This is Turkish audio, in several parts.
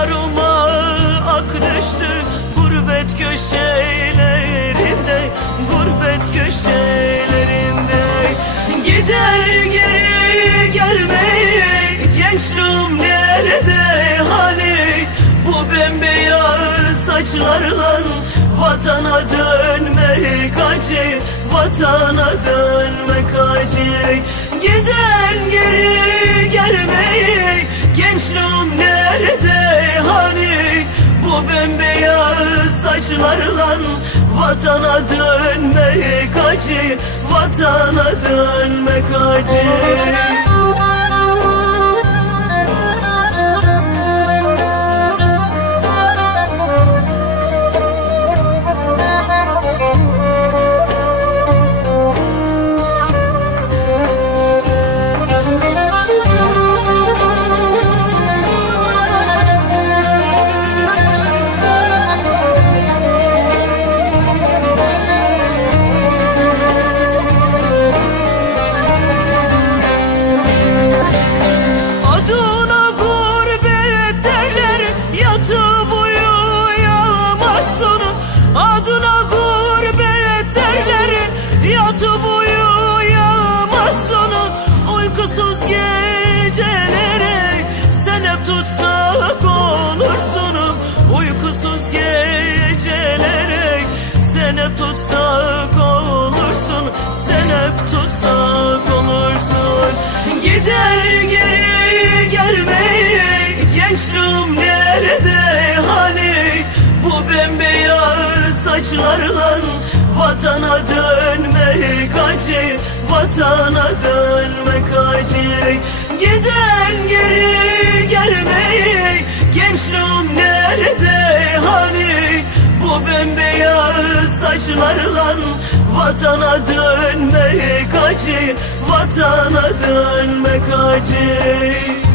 Saçlarıma ak düştü Gurbet köşelerinde Gurbet köşelerinde. Gider geri gelmeyi Gençliğim nerede? Hani Bu bembeyaz saçlarla Vatana dönmek acı Vatana dönmek acı. Giden geri gelmeyi Gençliğim nerede Bembeyaz saçlarla Vatana dönmek acı Vatana dönmek acı yatıp uyuyamazsın Uykusuz geceleri. Sen hep tutsak olursun Uykusuz geceleri Vatana dönmek acı. Giden geri gelmeyi Gençliğim nerede? Hani Bu bembeyaz saçlarla Vatana dönmek acı Vatana dönmek acı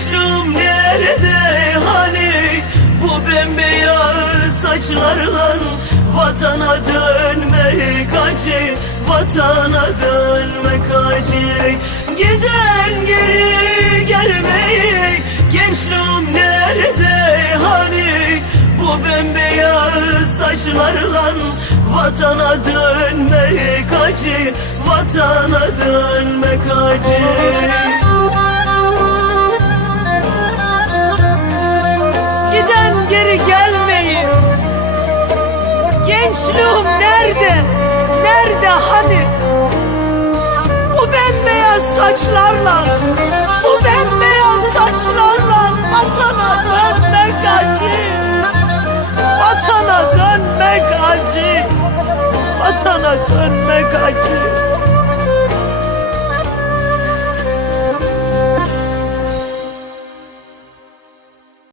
Gençliğim nerede hani Bu bembeyaz saçlarla Vatana dönmek acı Vatana dönmek acı. Giden geri gelmeyi Gençliğim nerede? Hani Bu bembeyaz saçlarla Vatana dönmek acı Vatana dönmek acı geri gelmeyi Gençliğim nerede? Nerede? Hani? Bu bembeyaz saçlarla Bu bembeyaz saçlarla Vatana dönmek acı Vatana dönmek acı Vatana dönmek acı